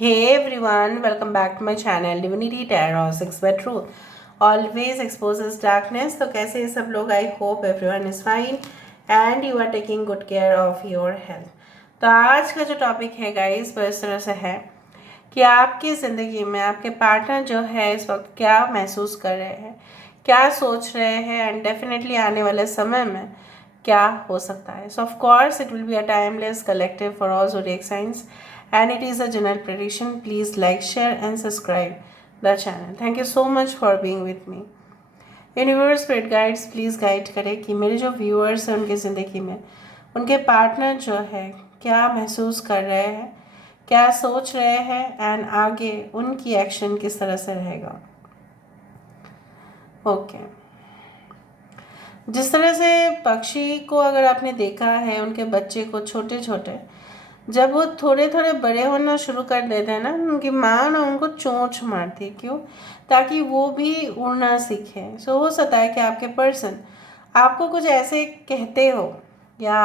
Hey everyone, welcome back to my channel Divinity Tarot 6 by Truth. Always exposes darkness. तो कैसे हैं सब लोग? I hope everyone is fine and you are taking good care of your health. तो आज का जो topic है गाइस वो इस तरह से है कि आपकी ज़िंदगी में आपके पार्टनर जो है इस वक्त क्या महसूस कर रहे हैं, क्या सोच रहे हैं एंड डेफिनेटली आने वाले समय में क्या हो सकता है. सो of course it will be a timeless collective for all zodiac signs and it is a general prediction. Please like, share and subscribe the channel. Thank you so much for being with me. Universe spirit guides please guide करें कि मेरे जो viewers हैं उनकी ज़िंदगी में उनके partner जो है क्या महसूस कर रहे हैं, क्या सोच रहे हैं एंड आगे उनकी एक्शन किस तरह से रहेगा. ओके जिस तरह से पक्षी को अगर आपने देखा है, उनके बच्चे को छोटे छोटे जब वो थोड़े थोड़े बड़े होना शुरू कर देते हैं ना, उनकी माँ ना उनको चोंच मारती है. क्यों? ताकि वो भी उड़ना सीखे. सो हो सकता है कि आपके पर्सन आपको कुछ ऐसे कहते हो या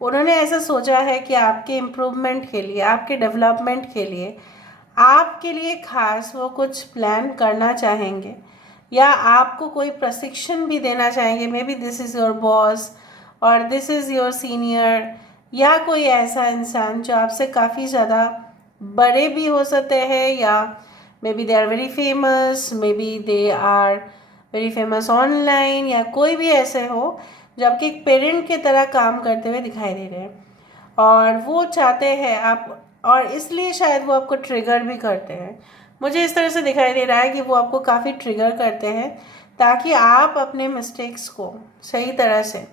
उन्होंने ऐसा सोचा है कि आपके इम्प्रूवमेंट के लिए, आपके डेवलपमेंट के लिए, आपके लिए खास वो कुछ प्लान करना चाहेंगे या आपको कोई प्रशिक्षण भी देना चाहेंगे. May be this is your boss और दिस इज़ योर सीनियर या कोई ऐसा इंसान जो आपसे काफ़ी ज़्यादा बड़े भी हो सकते हैं या maybe they are very famous, maybe they are very famous online या कोई भी ऐसे हो जो आपके एक पेरेंट की तरह काम करते हुए दिखाई दे रहे हैं और वो चाहते हैं आप, और इसलिए शायद वो आपको ट्रिगर भी करते हैं. मुझे इस तरह से दिखाई दे रहा है कि वो आपको काफ़ी ट्रिगर करते हैं ताकि आप अपने मिस्टेक्स को सही तरह से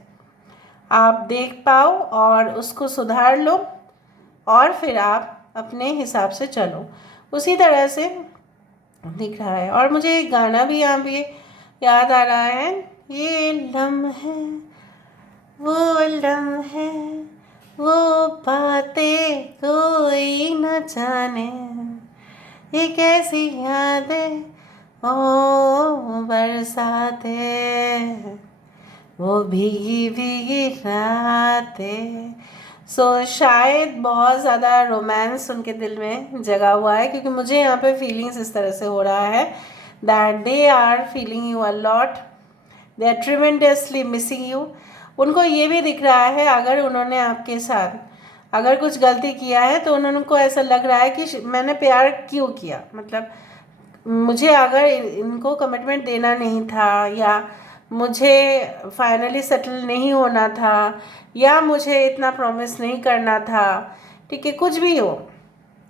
आप देख पाओ और उसको सुधार लो और फिर आप अपने हिसाब से चलो. उसी तरह से दिख रहा है. और मुझे एक गाना भी यहाँ भी याद आ रहा है, ये लम्हे वो लम्हे वो बातें कोई न जाने, ये कैसी यादें ओ बरसाते, वो भीगी भीगी रातें. सो शायद बहुत ज़्यादा रोमांस उनके दिल में जगा हुआ है क्योंकि मुझे यहाँ पे फीलिंग्स इस तरह से हो रहा है that they are feeling you a lot, they are tremendously missing you. उनको ये भी दिख रहा है अगर उन्होंने आपके साथ अगर कुछ गलती किया है तो उनको ऐसा लग रहा है कि मैंने प्यार क्यों किया, मतलब मुझे अगर इनको कमिटमेंट देना नहीं था या मुझे फाइनली सेटल नहीं होना था या मुझे इतना प्रॉमिस नहीं करना था. ठीक है, कुछ भी हो,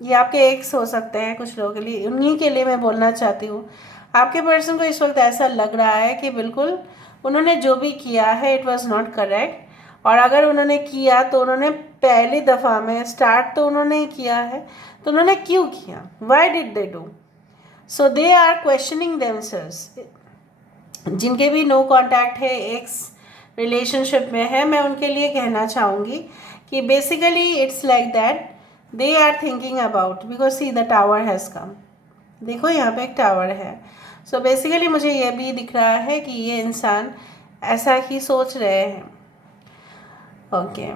ये आपके एक्स हो सकते हैं कुछ लोगों के लिए. उन्हीं के लिए मैं बोलना चाहती हूँ. आपके पर्सन को इस वक्त ऐसा लग रहा है कि बिल्कुल उन्होंने जो भी किया है इट वॉज़ नॉट करेक्ट, और अगर उन्होंने किया तो उन्होंने पहली दफ़ा में स्टार्ट तो उन्होंने ही किया है, तो उन्होंने क्यों किया, why did they do. So they are questioning themselves. जिनके भी नो कांटेक्ट है, एक्स रिलेशनशिप में है, मैं उनके लिए कहना चाहूँगी कि basically it's like that they are thinking about, because see the tower has come. देखो यहाँ पे एक टावर है. सो बेसिकली मुझे ये भी दिख रहा है कि ये इंसान ऐसा ही सोच रहे हैं. ओके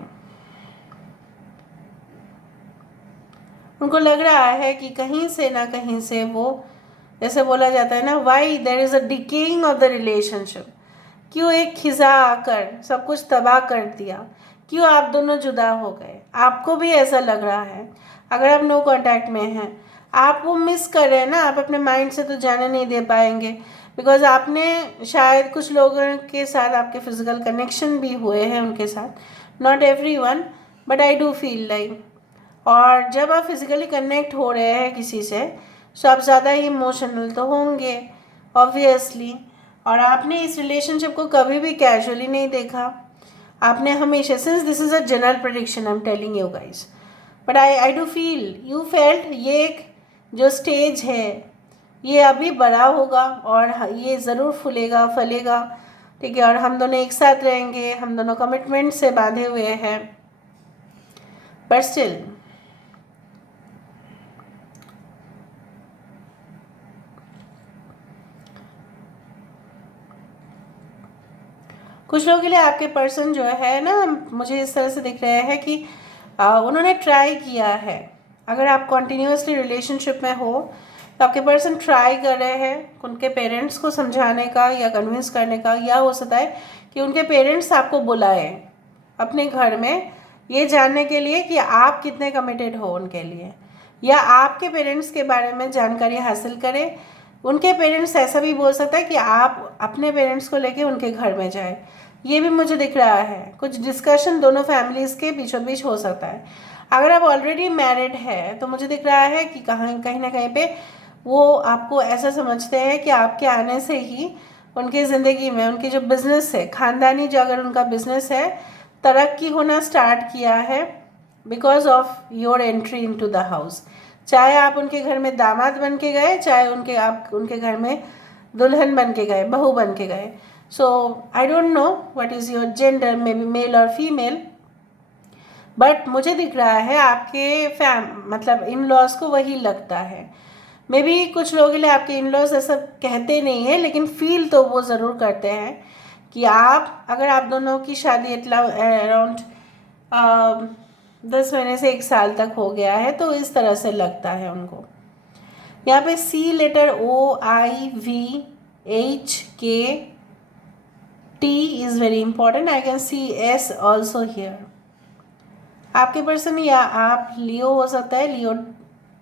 उनको लग रहा है कि कहीं से ना कहीं से वो, जैसे बोला जाता है ना, why there is a decaying of the relationship. क्यों एक खिजा आकर सब कुछ तबाह कर दिया, क्यों आप दोनों जुदा हो गए. आपको भी ऐसा लग रहा है अगर आप नो कांटेक्ट में हैं, आप वो मिस कर रहे हैं ना, आप अपने माइंड से तो जाने नहीं दे पाएंगे बिकॉज आपने शायद कुछ लोगों के साथ आपके फिजिकल कनेक्शन भी हुए हैं उनके साथ, not every one but I do feel like. और जब आप फिज़िकली कनेक्ट हो रहे हैं किसी से तो आप ज़्यादा ही इमोशनल तो होंगे ऑब्वियसली. और आपने इस रिलेशनशिप को कभी भी कैजुअली नहीं देखा. आपने हमेशा, since this is a general prediction I am telling you guys, but I do feel you felt ये एक जो स्टेज है ये अभी बड़ा होगा और ये ज़रूर फूलेगा फलेगा. ठीक है, और हम दोनों एक साथ रहेंगे, हम दोनों कमिटमेंट से बांधे हुए हैं, बट स्टिल कुछ लोगों के लिए आपके पर्सन जो है ना, मुझे इस तरह से दिख रहे हैं कि उन्होंने ट्राई किया है अगर आप कॉन्टीन्यूसली रिलेशनशिप में हो तो आपके पर्सन ट्राई कर रहे हैं उनके पेरेंट्स को समझाने का या कन्विंस करने का, या हो सकता है कि उनके पेरेंट्स आपको बुलाए अपने घर में ये जानने के लिए कि आप कितने कमिटेड हो उनके लिए, या आपके पेरेंट्स के बारे में जानकारी हासिल करें। उनके पेरेंट्स ऐसा भी बोल सकता है कि आप अपने पेरेंट्स को लेके उनके घर में जाए, ये भी मुझे दिख रहा है। कुछ डिस्कशन दोनों फैमिलीज़ के बीचों बीच हो सकता है। अगर आप ऑलरेडी मैरिड है तो मुझे दिख रहा है कि कहीं ना कहीं पे वो आपको ऐसा समझते हैं कि आपके आने से ही उनकी ज़िंदगी में उनकी जो बिज़नेस है, ख़ानदानी जो अगर उनका बिज़नेस है, तरक्की होना स्टार्ट किया है because of your entry into the house. चाहे आप उनके घर में दामाद बन के गए, चाहे आप उनके घर में दुल्हन बन के गए, बहू बन के गए। So I don't know what is your gender, maybe male और फीमेल, बट मुझे दिख रहा है आपके मतलब इन लॉज को वही लगता है। मे बी कुछ लोगों के लिए आपके इन लॉज ऐसा कहते नहीं है, लेकिन फील तो वो ज़रूर करते हैं कि अगर आप दोनों की शादी अराउंड 10 महीने से 1 साल तक हो गया है तो इस तरह से लगता है उनको। यहाँ पे C letter, OIVHKT is very important. I can see S also here. आपके पर्सन या आप लियो हो सकता है, Leo,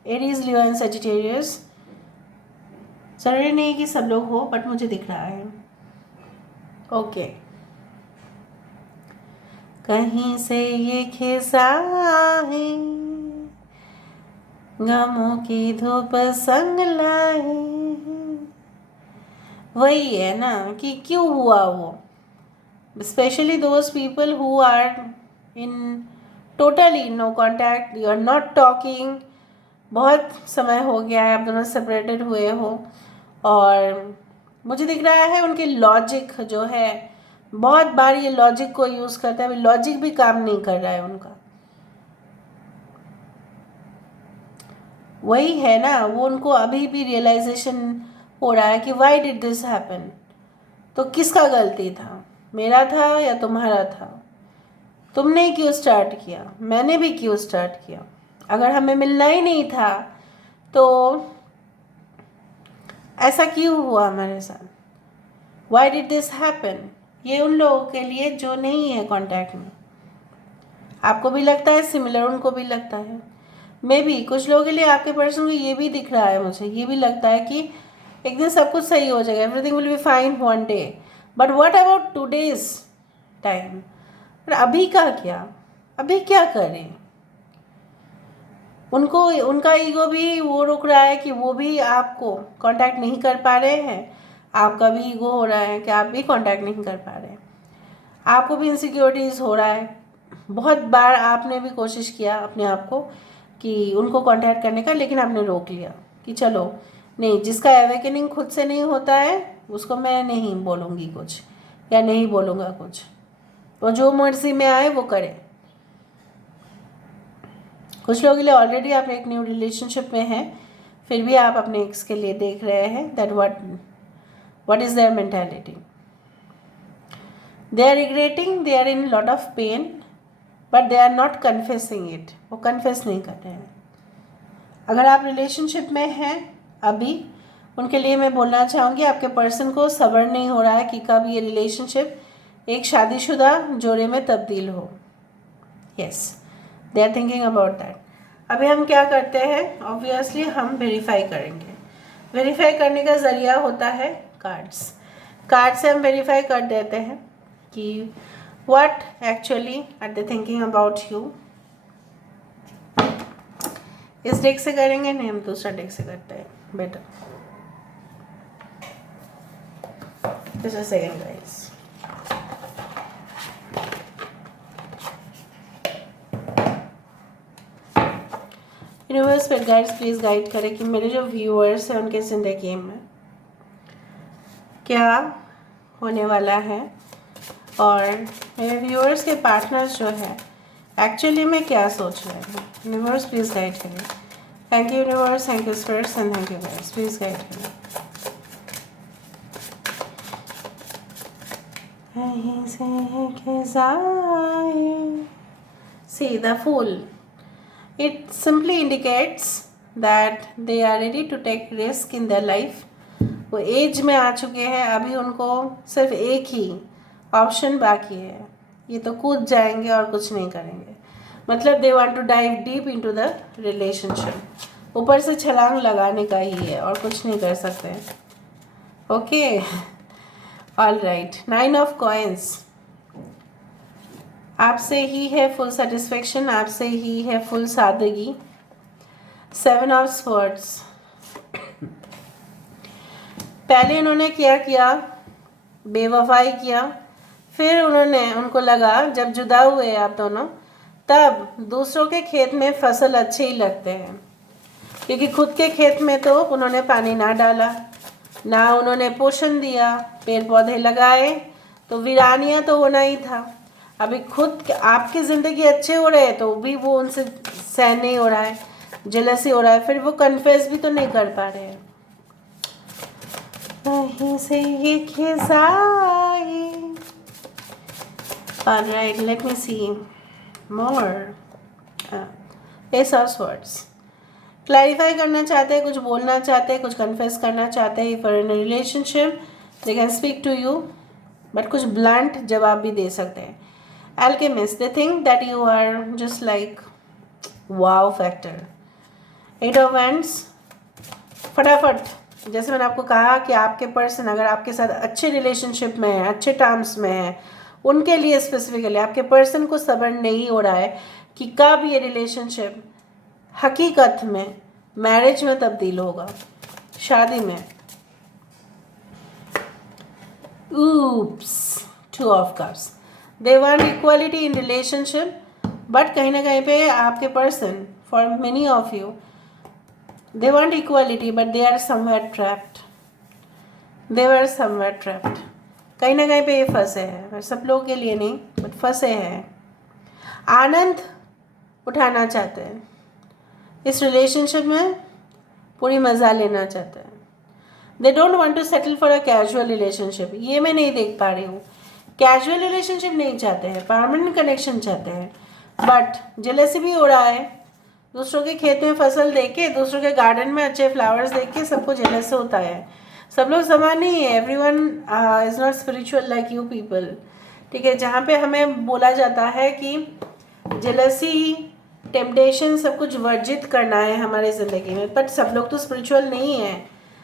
Aries, Leo and Sagittarius. जरूरी नहीं कि सब लोग हो, बट मुझे दिख रहा है। ओके, कहीं से ये खिस्सा है, गमों की धूप संग लाए। वही है ना कि क्यों हुआ वो, specially those people who are in totally no contact, you are not talking, बहुत समय हो गया है आप दोनों सेपरेटेड हुए हो, और मुझे दिख रहा है उनके लॉजिक जो है, बहुत बार ये लॉजिक को यूज़ करता है, अभी लॉजिक भी काम नहीं कर रहा है उनका। वही है ना, वो उनको अभी भी रियलाइजेशन हो रहा है कि वाई डिड दिस हैपन। तो किसका गलती था, मेरा था या तुम्हारा था? तुमने क्यों स्टार्ट किया, मैंने भी क्यों स्टार्ट किया? अगर हमें मिलना ही नहीं था तो ऐसा क्यों हुआ हमारे साथ? Why did this happen? ये उन लोगों के लिए जो नहीं है कांटेक्ट में। आपको भी लगता है सिमिलर, उनको भी लगता है। मे बी कुछ लोगों के लिए आपके पर्सन को ये भी दिख रहा है, मुझे ये भी लगता है कि एक दिन सब कुछ सही हो जाएगा, everything will be fine one day, but what about today's time? पर अभी का क्या, अभी क्या करें? उनको, उनका ईगो भी वो रुक रहा है कि वो भी आपको कांटेक्ट नहीं कर पा रहे हैं, आपका भी ईगो हो रहा है कि आप भी कांटेक्ट नहीं कर पा रहे हैं, आपको भी इनसिक्योरिटीज़ हो रहा है। बहुत बार आपने भी कोशिश किया अपने आप को कि उनको कांटेक्ट करने का, लेकिन आपने रोक लिया कि चलो नहीं, जिसका एवेकनिंग खुद से नहीं होता है उसको मैं नहीं बोलूँगी कुछ या नहीं बोलूँगा कुछ, वो जो मर्जी में आए वो करे। कुछ लोगों के लिए ऑलरेडी आप एक न्यू रिलेशनशिप में हैं, फिर भी आप अपने एक्स के लिए देख रहे हैं that what is their mentality. They are regretting, they are in lot of pain, but they are not confessing it, वो कन्फेस नहीं कर रहे हैं। अगर आप रिलेशनशिप में हैं अभी, उनके लिए मैं बोलना चाहूँगी आपके पर्सन को सब्र नहीं हो रहा है कि कब ये रिलेशनशिप एक शादीशुदा जोड़े में तब्दील हो। Yes, they are thinking about that. अभी हम क्या करते हैं, ऑब्वियसली हम वेरीफाई करेंगे। वेरीफाई करने का ज़रिया होता है कार्ड्स। कार्ड से हम वेरीफाई कर देते हैं कि what actually are they thinking about you. इस डेक से करेंगे, नहीं हम दूसरा डेक से करते हैं better. This is second guys. Universe पर गाइड्स प्लीज़ गाइड करें कि मेरे जो व्यूअर्स हैं उनके ज़िंदगी में क्या होने वाला है, और मेरे व्यूअर्स के पार्टनर्स जो है एक्चुअली में क्या सोच रहे हैं। यूनिवर्स प्लीज़ गाइड करें। Thank you universe, thank you spirits and thank you guides, please guide करें। See the fool. It simply indicates that they are ready to take risk in their life. वो as में आ चुके हैं, अभी उनको सिर्फ एक ही ऑप्शन बाकी है, ये तो कूद जाएंगे और कुछ नहीं करेंगे. मतलब they want to dive deep into the relationship. ऊपर से छलांग लगाने का ही है और कुछ नहीं कर सकते. Okay, all right. 9 of coins. आपसे ही है फुल सेटिस्फेक्शन, आपसे ही है फुल सादगी. 7 ऑफ स्वॉर्ड्स. पहले इन्होंने क्या किया, बेवफाई किया. फिर उनको लगा जब जुदा हुए आप दोनों, तब दूसरों के खेत में फसल अच्छे ही लगते हैं, क्योंकि खुद के खेत में तो उन्होंने पानी ना डाला, ना उन्होंने पोषण दिया, पेड़ पौधे लगाए, तो वीरानिया तो होना ही था. अभी खुद आपकी ज़िंदगी अच्छे हो रहे हैं तो भी वो उनसे सहन नहीं हो रहा है, जेलसी हो रहा है, फिर वो कन्फेस भी तो नहीं कर पा रहे हैं. कहीं से ये खिसाए. Alright, let me see more. Ace of swords. Clarify करना चाहते हैं, कुछ बोलना चाहते हैं, कुछ कन्फेस करना चाहते हैं. For in relationship they can speak to you, but कुछ ब्लंट जवाब भी दे सकते हैं. Alchemist, they think that you are just like wow factor. 8 of Wands. फटाफट, जैसे मैंने आपको कहा कि आपके पर्सन अगर आपके साथ अच्छे रिलेशनशिप में है, अच्छे टर्म्स में है, उनके लिए स्पेसिफिकली आपके पर्सन को सब्र नहीं हो रहा है कि कब ये रिलेशनशिप हकीकत में मैरिज में तब्दील होगा, शादी में. Oops, 2 of Cups. They want equality in relationship, but कहीं ना कहीं पे आपके person, for many of you, they want equality, but they are somewhere trapped. They were somewhere trapped. कहीं ना कहीं पे ये फंसे हैं, सब लोगों के लिए नहीं, बट फंसे हैं. आनंद उठाना चाहते हैं इस रिलेशनशिप में, पूरी मज़ा लेना चाहते हैं. They don't want to settle for a casual relationship. ये मैं नहीं देख पा रही हूँ. कैजुअल रिलेशनशिप नहीं चाहते हैं, परमानेंट कनेक्शन चाहते हैं. बट जेलसी भी हो रहा है, दूसरों के खेत में फसल देख के, दूसरों के गार्डन में अच्छे फ्लावर्स देख के सबको जेलस होता है. सब लोग समान नहीं है. Everyone is not spiritual like you people. ठीक है, जहाँ पे हमें बोला जाता है कि जेलसी, टेम्पटेशन सब कुछ वर्जित करना है हमारे ज़िंदगी में, बट सब लोग तो स्पिरिचुअल नहीं है.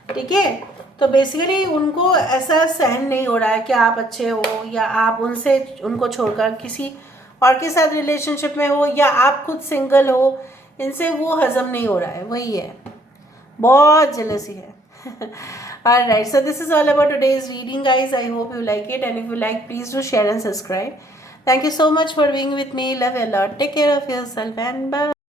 ठीक है, तो बेसिकली उनको ऐसा सहन नहीं हो रहा है कि आप अच्छे हो, या आप उनको छोड़कर किसी और के साथ रिलेशनशिप में हो, या आप खुद सिंगल हो. इनसे वो हजम नहीं हो रहा है, वही है, बहुत जेलसी है. Alright, so this is all about today's reading, guys. I hope you like it, and if you like, please do share and subscribe. Thank you so much for being with me. Love you a lot. Take care of yourself and bye.